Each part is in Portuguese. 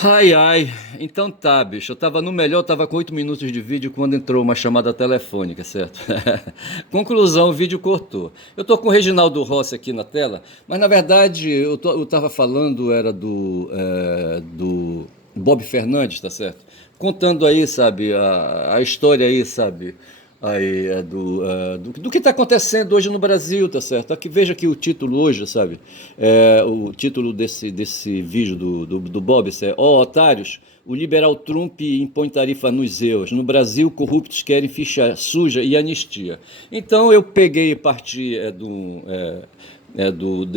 Ai, ai. Então tá, bicho. Eu tava no melhor, tava com 8 minutos de vídeo quando entrou uma chamada telefônica, certo? Conclusão, o vídeo cortou. Eu tô com o Reginaldo Rossi aqui na tela, mas na verdade eu tava falando, era do Bob Fernandes, tá certo? Contando aí, sabe, a história aí, sabe? Aí do que está acontecendo hoje no Brasil, tá certo? Aqui, veja aqui o título hoje, sabe? O título desse vídeo do Bob é: Ó, otários, o liberal Trump impõe tarifa nos EUs. No Brasil, corruptos querem ficha suja e anistia. Então eu peguei e parti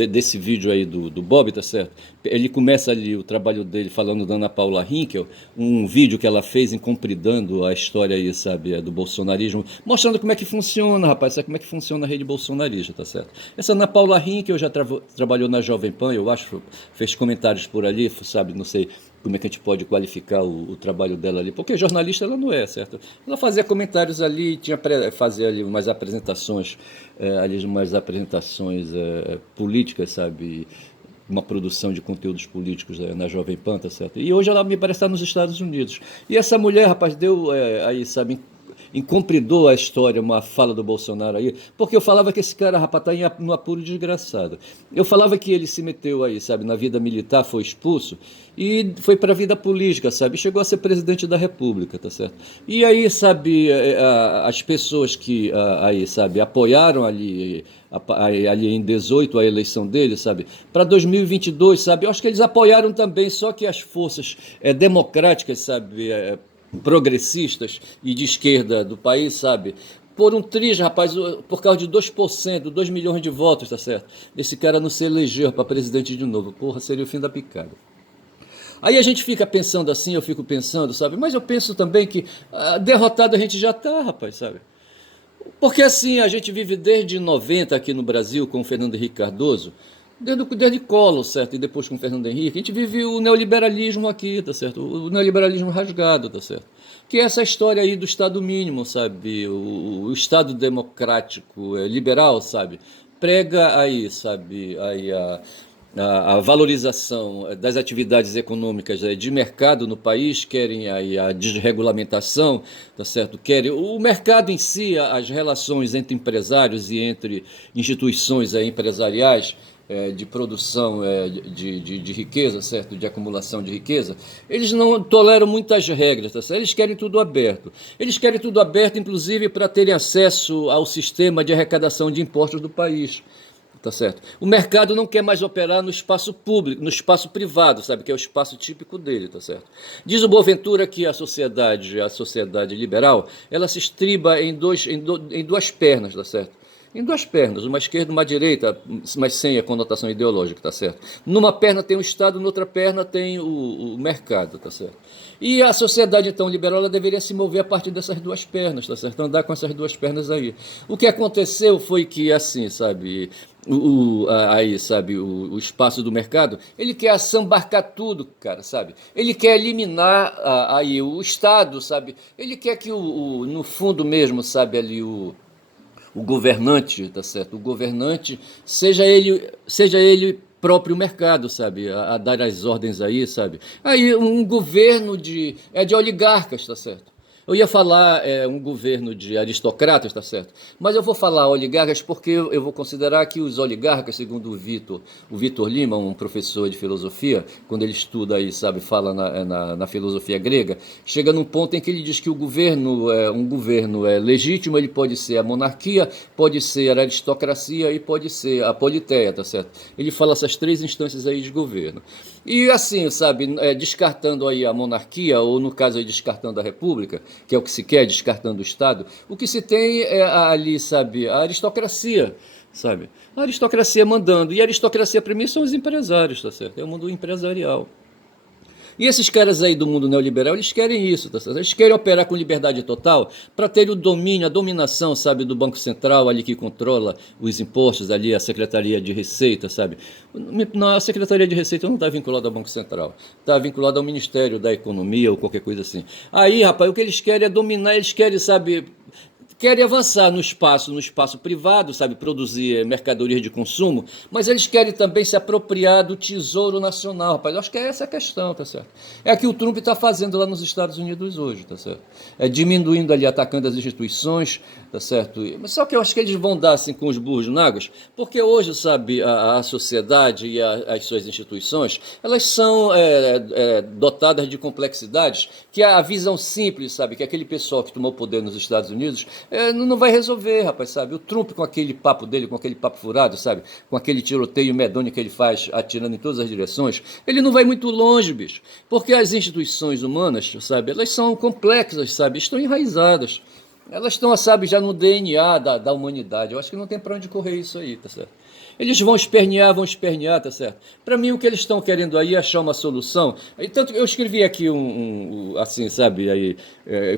desse vídeo aí do Bob, tá certo? Ele começa ali o trabalho dele falando da Ana Paula Hinkel, um vídeo que ela fez em compridando a história aí, sabe, do bolsonarismo, mostrando como é que funciona, rapaz, sabe como é que funciona a rede bolsonarista, tá certo? Essa Ana Paula Hinkel já trabalhou na Jovem Pan, eu acho, fez comentários por ali, sabe, não sei como é que a gente pode qualificar o trabalho dela ali, porque jornalista ela não é, certo? Ela fazia comentários ali, fazia ali umas apresentações, políticas, sabe? Uma produção de conteúdos políticos na Jovem Pan, tá certo? E hoje ela me parece estar nos Estados Unidos. E essa mulher, rapaz, deu aí, sabe, incompridou a história, uma fala do Bolsonaro aí, porque eu falava que esse cara, rapaz, tá no apuro desgraçado. Eu falava que ele se meteu aí, sabe, na vida militar, foi expulso e foi para a vida política, sabe, chegou a ser presidente da República, tá certo? E aí, sabe, as pessoas que aí, sabe, apoiaram ali em 18 a eleição dele, sabe, para 2022, sabe, eu acho que eles apoiaram também, só que as forças democráticas, sabe, progressistas e de esquerda do país, sabe? Por um triz, rapaz, por causa de 2%, 2 milhões de votos, tá certo? Esse cara não se elegeu para presidente de novo. Porra, seria o fim da picada. Aí a gente fica pensando assim, eu fico pensando, sabe? Mas eu penso também que derrotado a gente já tá, rapaz, sabe? Porque assim, a gente vive desde 90 aqui no Brasil com o Fernando Henrique Cardoso, desde Collor, certo? E depois com o Fernando Henrique, a gente vive o neoliberalismo aqui, tá certo? O neoliberalismo rasgado, tá certo? Que é essa história aí do Estado mínimo, sabe? O Estado democrático, liberal, sabe? Prega aí, sabe? Aí a valorização das atividades econômicas de mercado no país, querem aí a desregulamentação, tá certo? Querem o mercado em si, as relações entre empresários e entre instituições empresariais, de produção de riqueza, certo? De acumulação de riqueza, eles não toleram muitas regras, tá certo? Eles querem tudo aberto. Eles querem tudo aberto, inclusive, para terem acesso ao sistema de arrecadação de impostos do país. Tá certo? O mercado não quer mais operar no espaço público, no espaço privado, sabe? Que é o espaço típico dele, tá certo? Diz o Boaventura que a sociedade liberal, ela se estriba em duas pernas, tá certo? Em duas pernas, uma esquerda e uma direita, mas sem a conotação ideológica, tá certo? Numa perna tem o Estado, noutra perna tem o mercado, tá certo? E a sociedade, então, liberal, ela deveria se mover a partir dessas duas pernas, tá certo? Andar com essas duas pernas aí. O que aconteceu foi que, assim, sabe, aí, sabe, o espaço do mercado, ele quer assambarcar tudo, cara, sabe? Ele quer eliminar aí o Estado, sabe? Ele quer que, no fundo mesmo, sabe, ali o governante, tá certo? O governante seja ele próprio mercado, sabe? A dar as ordens aí, sabe? Aí um governo de oligarcas, tá certo? Eu ia falar um governo de aristocratas, tá certo? Mas eu vou falar oligarcas porque eu vou considerar que os oligarcas, segundo o Vitor Lima, um professor de filosofia, quando ele estuda aí, sabe, fala na filosofia grega, chega num ponto em que ele diz que um governo é legítimo, ele pode ser a monarquia, pode ser a aristocracia e pode ser a politeia, tá certo? Ele fala essas três instâncias aí de governo. E assim, sabe, descartando aí a monarquia, ou no caso aí descartando a república, que é o que se quer, descartando o Estado, o que se tem é ali, sabe, a aristocracia, sabe? A aristocracia mandando. E a aristocracia, para mim, são os empresários, tá certo? É o mundo empresarial. E esses caras aí do mundo neoliberal, eles querem isso, tá certo? Eles querem operar com liberdade total para ter o domínio, a dominação, sabe, do Banco Central ali que controla os impostos ali, a Secretaria de Receita, sabe? Não, a Secretaria de Receita não está vinculada ao Banco Central, está vinculada ao Ministério da Economia ou qualquer coisa assim. Aí, rapaz, o que eles querem é dominar, eles querem, sabe, querem avançar no espaço privado, sabe, produzir mercadorias de consumo, mas eles querem também se apropriar do tesouro nacional, rapaz. Eu acho que é essa a questão, tá certo? É a que o Trump está fazendo lá nos Estados Unidos hoje, tá certo? É diminuindo ali, atacando as instituições, tá certo? Mas só que eu acho que eles vão dar assim com os burros na água, porque hoje, sabe, a sociedade e as suas instituições, elas são dotadas de complexidades que a visão simples, sabe, que aquele pessoal que tomou poder nos Estados Unidos não vai resolver, rapaz, sabe? O Trump com aquele papo dele, com aquele papo furado, sabe? Com aquele tiroteio medonho que ele faz, atirando em todas as direções, ele não vai muito longe, bicho. Porque as instituições humanas, sabe, elas são complexas, sabe? Estão enraizadas. Elas estão, sabe, já no DNA da humanidade. Eu acho que não tem para onde correr isso aí, tá certo? Eles vão espernear, tá certo? Para mim, o que eles estão querendo aí é achar uma solução. E tanto eu escrevi aqui assim, sabe, aí,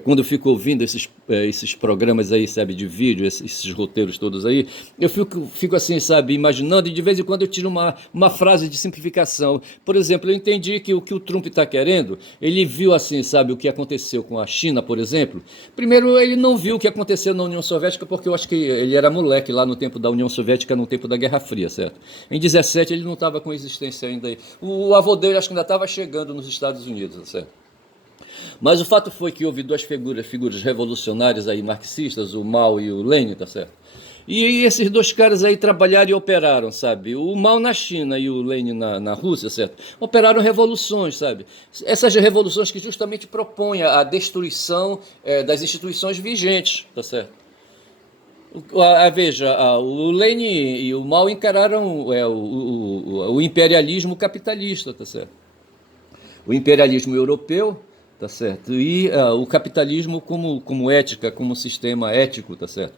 quando eu fico ouvindo esses programas aí, sabe, de vídeo, esses roteiros todos aí, eu fico assim, sabe, imaginando, e de vez em quando eu tiro uma frase de simplificação. Por exemplo, eu entendi que o Trump está querendo, ele viu assim, sabe, o que aconteceu com a China, por exemplo. Primeiro, ele não viu o que aconteceu na União Soviética, porque eu acho que ele era moleque lá no tempo da União Soviética, no tempo da Guerra Fria, certo? Em 17 ele não estava com existência ainda aí. O avô dele acho que ainda estava chegando nos Estados Unidos, certo? Mas o fato foi que houve duas figuras revolucionárias aí, marxistas, o Mao e o Lenin, tá certo? E esses dois caras aí trabalharam e operaram, sabe? O Mao na China e o Lenin na Rússia, certo? Operaram revoluções, sabe? Essas revoluções que justamente propõem a destruição das instituições vigentes, tá certo? Veja, o Lenin e o Mao encararam o imperialismo capitalista, tá certo? O imperialismo europeu, tá certo? E o capitalismo como ética, como sistema ético, tá certo?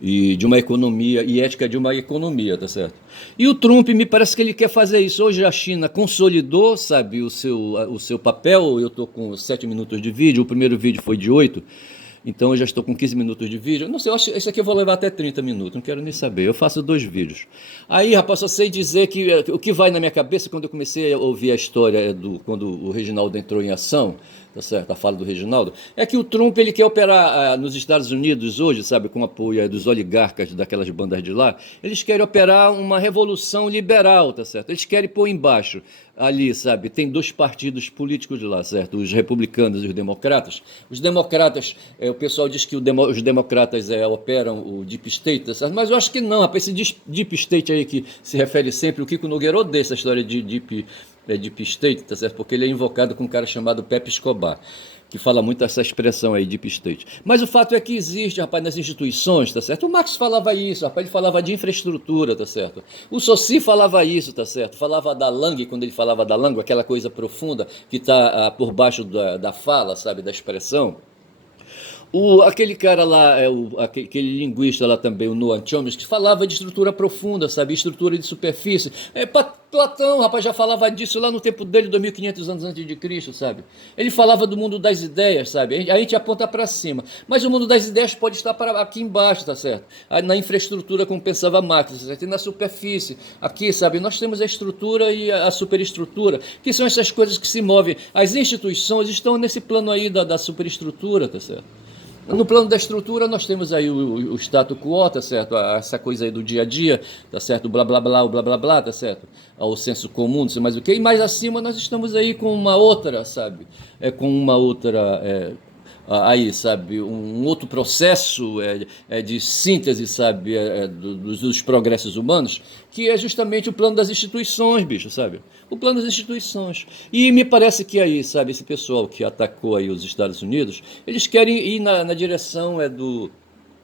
E de uma economia, e ética de uma economia, tá certo? E o Trump, me parece que ele quer fazer isso. Hoje a China consolidou, sabe, o seu papel. Eu estou com 7 minutos de vídeo, o primeiro vídeo foi de 8. Então eu já estou com 15 minutos de vídeo. Não sei, eu acho que esse aqui eu vou levar até 30 minutos, não quero nem saber. Eu faço 2 vídeos. Aí, rapaz, só sei dizer que o que vai na minha cabeça quando eu comecei a ouvir a história quando o Reginaldo entrou em ação, tá certo? A fala do Reginaldo, é que o Trump ele quer operar nos Estados Unidos hoje, sabe, com apoio dos oligarcas daquelas bandas de lá. Eles querem operar uma revolução liberal, tá certo? Eles querem pôr embaixo ali, sabe, tem 2 partidos políticos de lá, certo? Os republicanos e os democratas. Os democratas, o pessoal diz que os democratas operam o Deep State, tá certo? Mas eu acho que não, rapaz, esse Deep State aí que se refere sempre, o Kiko Nogueira odeia essa história de Deep State, tá certo? Porque ele é invocado com um cara chamado Pepe Escobar, que fala muito essa expressão aí, Deep State. Mas o fato é que existe, rapaz, nas instituições, tá certo? O Marx falava isso, rapaz, ele falava de infraestrutura, tá certo? O Saussure falava isso, tá certo? Falava da Langue, quando ele falava da Langue, aquela coisa profunda que está por baixo da fala, sabe, da expressão. Aquele cara lá, aquele linguista lá também, o Noam Chomsky, falava de estrutura profunda, sabe? Estrutura de superfície. Platão, rapaz, já falava disso lá no tempo dele, 2500 anos antes de Cristo, sabe? Ele falava do mundo das ideias, sabe? A gente aponta para cima. Mas o mundo das ideias pode estar aqui embaixo, tá certo? Na infraestrutura, como pensava Marx, tá certo? E na superfície. Aqui, sabe? Nós temos a estrutura e a superestrutura, que são essas coisas que se movem. As instituições estão nesse plano aí da superestrutura, tá certo? No plano da estrutura, nós temos aí o status quo, tá certo? Essa coisa aí do dia a dia, tá certo? O blá blá blá, o blá blá blá, tá certo? O senso comum, não sei mais o quê. E mais acima nós estamos aí com uma outra, sabe? Com uma outra aí, sabe, um outro processo de síntese, sabe, dos progressos humanos, que é justamente o plano das instituições, bicho, sabe? O plano das instituições. E me parece que aí, sabe, esse pessoal que atacou aí os Estados Unidos, eles querem ir na direção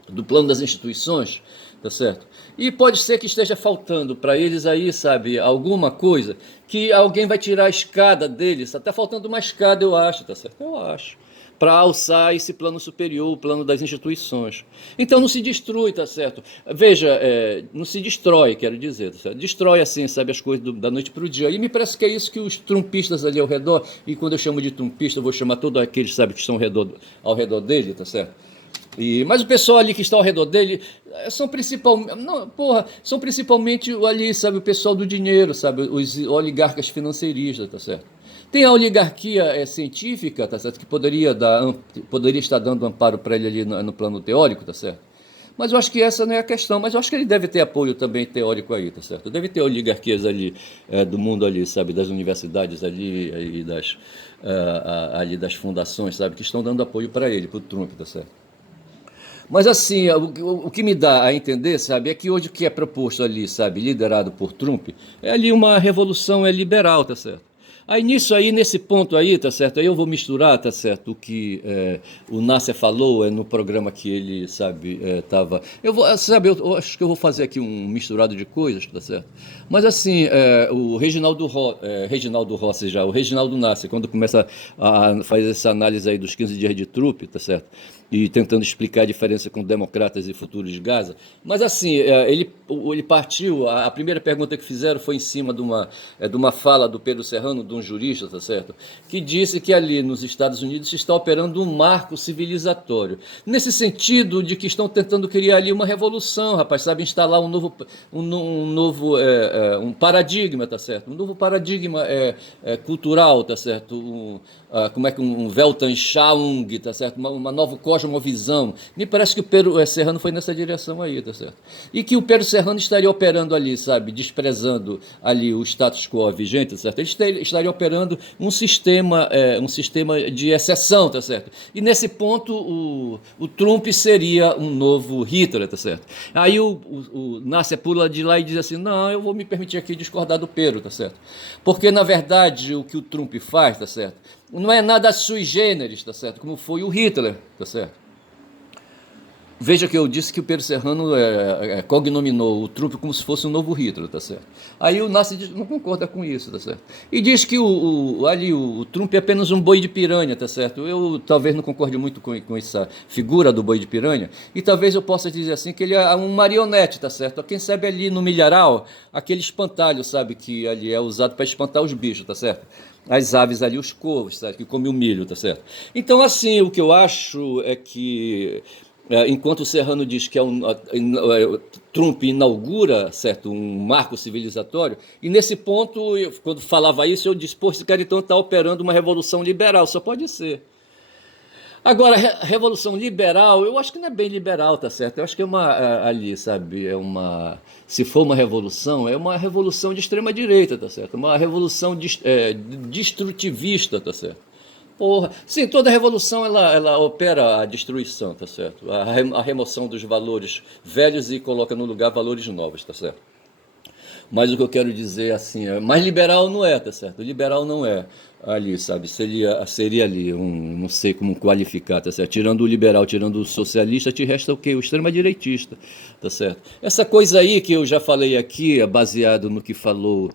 do plano das instituições, tá certo? E pode ser que esteja faltando para eles aí, sabe, alguma coisa, que alguém vai tirar a escada deles, está faltando uma escada, eu acho, tá certo? Eu acho. Para alçar esse plano superior, o plano das instituições. Então não se destrui, tá certo? Veja, não se destrói, quero dizer, tá certo? Destrói assim, sabe, as coisas da noite para o dia. E me parece que é isso que os trumpistas ali ao redor, e quando eu chamo de trumpista, eu vou chamar todos aqueles, sabe, que estão ao redor dele, tá certo? Mas o pessoal ali que está ao redor dele são principalmente, não, porra, são principalmente ali, sabe, o pessoal do dinheiro, sabe, os oligarcas financeiristas, tá certo? Tem a oligarquia científica, tá certo, que poderia estar dando amparo para ele ali no plano teórico, tá certo? Mas eu acho que essa não é a questão. Mas eu acho que ele deve ter apoio também teórico aí, tá certo? Deve ter oligarquias ali do mundo ali, sabe, das universidades ali e ali das fundações, sabe, que estão dando apoio para ele, para o Trump, tá certo? Mas assim, o que me dá a entender, sabe, é que hoje o que é proposto ali, sabe, liderado por Trump, é ali uma revolução liberal, tá certo? Aí nisso aí, nesse ponto aí, tá certo? Aí eu vou misturar, tá certo? O que o Nasser falou no programa que ele, sabe, tava. Eu vou, sabe, eu acho que eu vou fazer aqui um misturado de coisas, tá certo? Mas assim, Reginaldo Rossi já, o Reginaldo Nasser, quando começa a fazer essa análise aí dos 15 dias de Trump, tá certo? E tentando explicar a diferença com democratas e futuros de Gaza. Mas assim, ele partiu, a primeira pergunta que fizeram foi em cima de uma fala do Pedro Serrano, de um jurista, tá certo? Que disse que ali nos Estados Unidos se está operando um marco civilizatório. Nesse sentido de que estão tentando criar ali uma revolução, rapaz, sabe? Instalar um paradigma, tá certo? Um novo paradigma cultural, tá certo? Como é que um Weltanschauung, tá certo? Uma nova cosmovisão. Me parece que o Pedro Serrano foi nessa direção aí, tá certo? E que o Pedro Serrano estaria operando ali, sabe, desprezando ali o status quo vigente, tá certo? Ele estaria operando um sistema de exceção, tá certo? E nesse ponto o Trump seria um novo Hitler, tá certo? Aí o Nasser pula de lá e diz assim, não, eu vou me permitir aqui discordar do Pedro, tá certo? Porque na verdade o que o Trump faz, tá certo? Não é nada sui generis, tá certo? Como foi o Hitler, tá certo? Veja que eu disse que o Pedro Serrano cognominou o Trump como se fosse um novo Hitler, tá certo? Aí o Nasser não concorda com isso, tá certo? E diz que o Trump é apenas um boi de piranha, tá certo? Eu talvez não concorde muito com essa figura do boi de piranha, e talvez eu possa dizer assim que ele é um marionete, tá certo? Quem sabe ali no milharal, aquele espantalho, sabe, que ali é usado para espantar os bichos, tá certo? As aves ali, os corvos, sabe, que comem o milho, tá certo? Então, assim, o que eu acho é que enquanto o Serrano diz que Trump inaugura, certo, um marco civilizatório, e nesse ponto, quando falava isso, eu disse, pô, esse cara então está operando uma revolução liberal, só pode ser. Agora, revolução liberal, eu acho que não é bem liberal, tá certo? Eu acho que é ali, sabe, se for uma revolução, é uma revolução de extrema direita, tá certo? Uma revolução destrutivista, tá certo? Porra. Sim, toda revolução ela opera a destruição, tá certo? A remoção dos valores velhos e coloca no lugar valores novos, tá certo? Mas o que eu quero dizer assim, mais liberal não é, tá certo? Liberal não é ali, sabe? Seria ali, não sei como qualificar, tá certo? Tirando o liberal, tirando o socialista, te resta o quê? O extrema-direitista, tá certo? Essa coisa aí que eu já falei aqui, baseado no que falou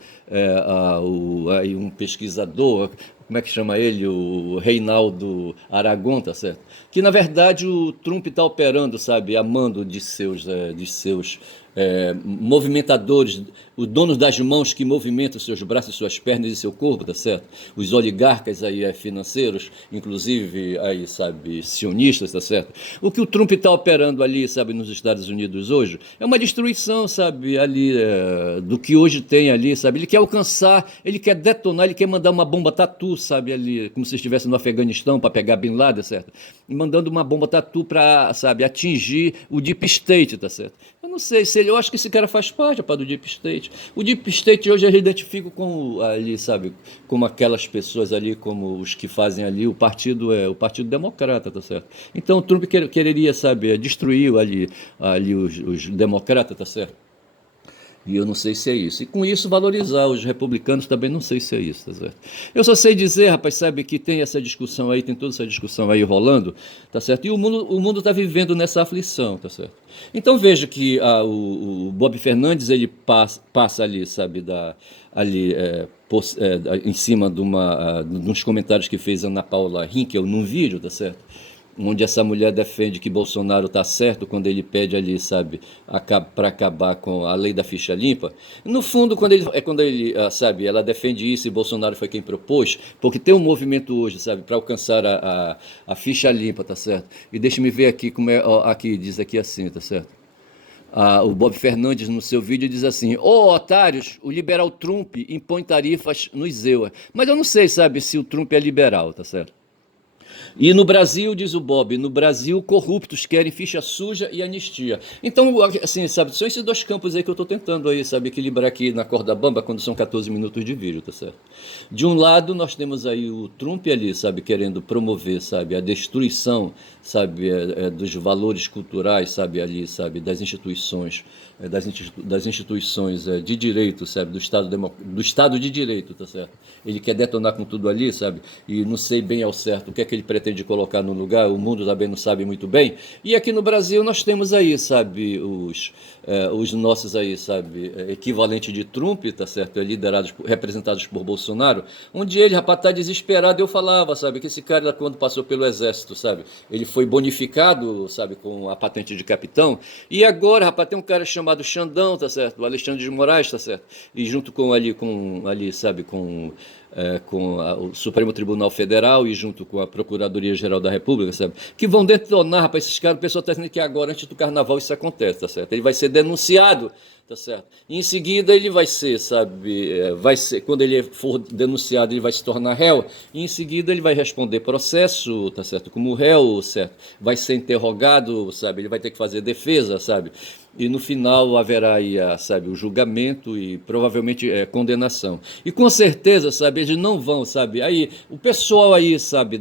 aí um pesquisador, como é que chama ele? O Reinaldo Aragon, tá certo? Que na verdade o Trump está operando, sabe, a mando de seus movimentadores, os donos das mãos que movimentam seus braços, suas pernas e seu corpo, tá certo? Os oligarcas aí financeiros, inclusive aí, sabe, sionistas, tá certo? O que o Trump está operando ali, sabe, nos Estados Unidos hoje, é uma destruição, sabe, ali do que hoje tem ali, sabe? Ele quer alcançar, ele quer detonar, ele quer mandar uma bomba tatu, sabe, ali, como se estivesse no Afeganistão para pegar Bin Laden, certo? E mandando uma bomba tatu para, sabe, atingir o Deep State, tá certo? Eu não sei se ele, eu acho que esse cara faz parte, rapaz, do Deep State. O Deep State hoje eu identifico com ali, sabe, como aquelas pessoas ali, como os que fazem ali o Partido Democrata, tá certo? Então o Trump quereria, sabe, destruir ali os democratas, tá certo? E eu não sei se é isso. E com isso valorizar os republicanos também não sei se é isso, tá certo? Eu só sei dizer, rapaz, sabe, que tem essa discussão aí, tem toda essa discussão aí rolando, tá certo? E o mundo está vivendo nessa aflição, tá certo? Então veja que o Bob Fernandes, ele passa ali, sabe, ali em cima de uns comentários que fez a Ana Paula Hinkel num vídeo, tá certo? onde essa mulher defende que Bolsonaro está certo quando ele pede ali, sabe, para acabar com a lei da ficha limpa. No fundo, sabe, ela defende isso e Bolsonaro foi quem propôs, porque tem um movimento hoje, sabe, para alcançar a ficha limpa, tá certo? E deixa-me ver aqui como é, ó, aqui, diz aqui assim, tá certo? O Bob Fernandes, no seu vídeo, diz assim: Ô otários, o liberal Trump impõe tarifas nos EUA. Mas eu não sei, sabe, se o Trump é liberal, tá certo? E no Brasil, diz o Bob, no Brasil, corruptos querem ficha suja e anistia. Então, assim, sabe, são esses dois campos aí que eu estou tentando aí, sabe, equilibrar aqui na corda bamba quando são 14 minutos de vídeo, tá certo? De um lado, nós temos aí o Trump ali, sabe, querendo promover, sabe, a destruição, sabe, dos valores culturais, sabe, ali, sabe, das instituições, das instituições de direito, sabe, do Estado de Direito, tá certo? Ele quer detonar com tudo ali, sabe, e não sei bem ao certo o que é que ele pretende colocar no lugar, o mundo também não sabe muito bem. E aqui no Brasil nós temos aí, sabe, os nossos aí, sabe, equivalente de Trump, tá certo, representados por Bolsonaro, onde ele, rapaz, tá desesperado. Eu falava, sabe, que esse cara, quando passou pelo exército, sabe, ele foi bonificado, sabe, com a patente de capitão, e agora, rapaz, tem um cara chamado Xandão, tá certo, o Alexandre de Moraes, tá certo, e junto ali, sabe, com o Supremo Tribunal Federal e junto com a Procuradoria-Geral da República, sabe? Que vão detonar, rapaz, esses caras. O pessoal está dizendo que agora, antes do carnaval, isso acontece, tá certo? Ele vai ser denunciado, tá certo? E em seguida ele vai ser, sabe, quando ele for denunciado, ele vai se tornar réu, e em seguida ele vai responder processo, tá certo? Como réu, certo? Vai ser interrogado, sabe? Ele vai ter que fazer defesa, sabe? E no final haverá aí, sabe, o julgamento e provavelmente condenação. E com certeza, sabe, eles não vão, sabe, aí o pessoal aí, sabe,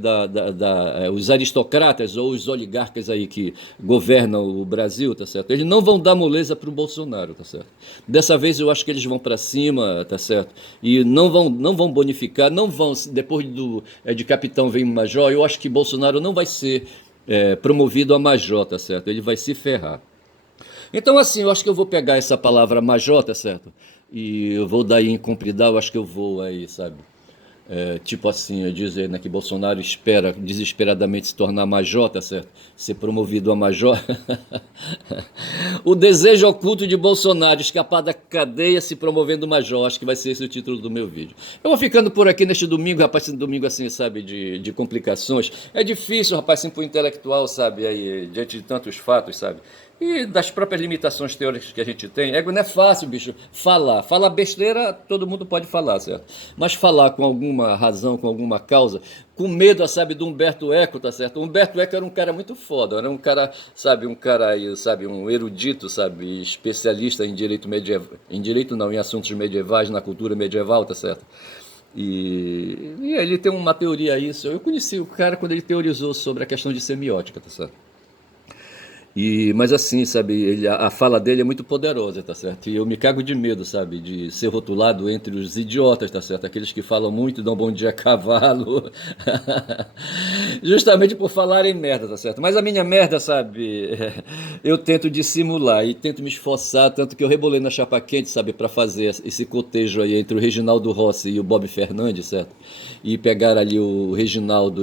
os aristocratas ou os oligarcas aí que governam o Brasil, tá certo? Eles não vão dar moleza para o Bolsonaro, tá certo? Dessa vez eu acho que eles vão para cima, tá certo? E não vão bonificar, não vão, depois de capitão vem major, eu acho que Bolsonaro não vai ser promovido a major, tá certo? Ele vai se ferrar. Então, assim, eu acho que eu vou pegar essa palavra major, tá certo? E eu vou daí em compridar, eu acho que eu vou aí, sabe? Tipo assim, eu dizer, né, que Bolsonaro espera desesperadamente se tornar major, tá certo? Ser promovido a major. O desejo oculto de Bolsonaro, escapar da cadeia se promovendo major. Acho que vai ser esse o título do meu vídeo. Eu vou ficando por aqui neste domingo, rapaz, esse domingo assim, sabe, de complicações. É difícil, rapaz, assim, pro intelectual, sabe, aí, diante de tantos fatos, sabe? E das próprias limitações teóricas que a gente tem. Não é fácil, bicho, falar. Falar besteira, todo mundo pode falar, certo? Mas falar com alguma razão, com alguma causa, com medo, sabe, do Humberto Eco, tá certo? O Humberto Eco era um cara muito foda, era um cara, sabe, sabe, um erudito, sabe, especialista em direito medieval, em direito não, em assuntos medievais, na cultura medieval, tá certo? E ele tem uma teoria a isso. Eu conheci o cara quando ele teorizou sobre a questão de semiótica, tá certo? Mas assim, sabe, a fala dele é muito poderosa, tá certo? E eu me cago de medo, sabe, de ser rotulado entre os idiotas, tá certo? Aqueles que falam muito e dão bom dia a cavalo. Justamente por falarem merda, tá certo? Mas a minha merda, sabe, eu tento dissimular e tento me esforçar, tanto que eu rebolei na chapa quente, sabe, para fazer esse cotejo aí entre o Reginaldo Rossi e o Bob Fernandes, certo? E pegar ali o Reginaldo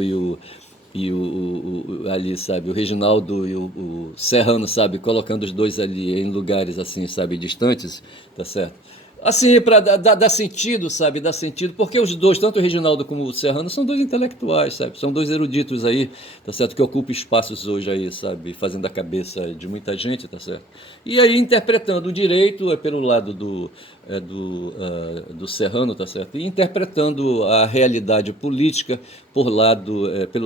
ali, sabe, o Reginaldo e o Serrano, sabe, colocando os dois ali em lugares assim, sabe, distantes, tá certo? Assim, para dar sentido, sabe, dar sentido, porque os dois, tanto o Reginaldo como o Serrano, são dois intelectuais, sabe, são dois eruditos aí, tá certo, que ocupam espaços hoje aí, sabe, fazendo a cabeça de muita gente, tá certo? E aí interpretando o direito pelo lado do Serrano, tá certo? E interpretando a realidade política pelo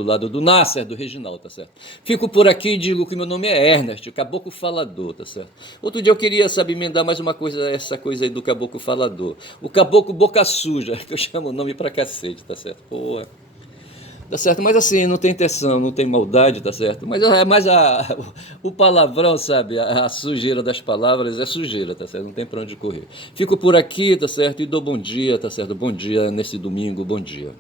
lado do Nasser, do Reginaldo, tá certo? Fico por aqui e digo que meu nome é Ernest, o Caboclo Falador, tá certo? Outro dia eu queria, sabe, emendar mais uma coisa, essa coisa aí do Caboclo Falador. O Caboclo Boca Suja, que eu chamo o nome pra cacete, tá certo? Porra. Tá certo? Mas assim, não tem intenção, não tem maldade, tá certo? Mas o palavrão, sabe? A sujeira das palavras é sujeira, tá certo? Não tem pra onde correr. Fico por aqui, tá certo? E dou bom dia, tá certo? Bom dia nesse domingo, bom dia.